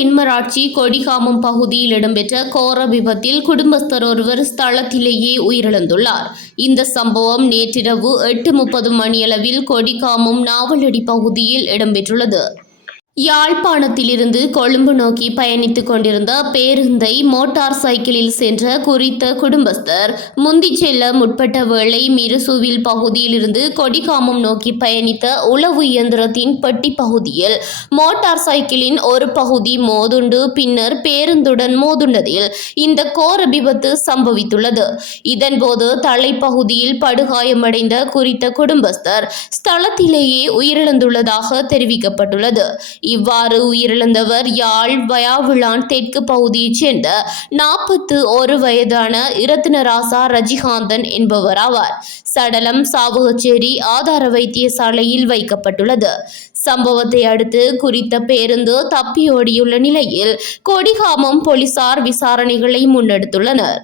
தென்மராட்சி கொடிகாமம் பகுதியில் இடம்பெற்ற கோர விபத்தில் குடும்பஸ்தர் ஒருவர் ஸ்தலத்திலேயே உயிரிழந்துள்ளார். இந்த சம்பவம் நேற்றிரவு 8:30 மணியளவில் கொடிகாமம் நாவலடி பகுதியில் இடம்பெற்றுள்ளது. யாழ்ப்பாணத்திலிருந்து கொழும்பு நோக்கி பயணித்துக் கொண்டிருந்த பேருந்தை மோட்டார் சைக்கிளில் சென்ற குறித்த குடும்பஸ்தர் முந்திச் செல்ல முற்பட்ட வேளை மிருசுவில் பகுதியிலிருந்து கொடிகாமம் நோக்கி பயணித்த உளவு இயந்திரத்தின் பெட்டி பகுதியில் மோட்டார் சைக்கிளின் ஒரு பகுதி மோதுண்டு பின்னர் பேருந்துடன் மோதுண்டதில் இந்த கோர விபத்து சம்பவித்துள்ளது. இதன்போது தலைப்பகுதியில் படுகாயமடைந்த குறித்த குடும்பஸ்தர் ஸ்தலத்திலேயே உயிரிழந்துள்ளதாக தெரிவிக்கப்பட்டுள்ளது. இவ்வாறு உயிரிழந்தவர் யாழ் வயாவிளான் தெற்கு பகுதியைச் சேர்ந்த 41 வயதான இரத்தினராசா ரஜிகாந்தன் என்பவர் ஆவார். சடலம் சாவகச்சேரி ஆதார வைத்தியசாலையில் வைக்கப்பட்டுள்ளது. சம்பவத்தை அடுத்து குறித்த பேருந்து தப்பியோடியுள்ள நிலையில் கொடிகாமம் போலீசார் விசாரணைகளை முன்னெடுத்துள்ளனர்.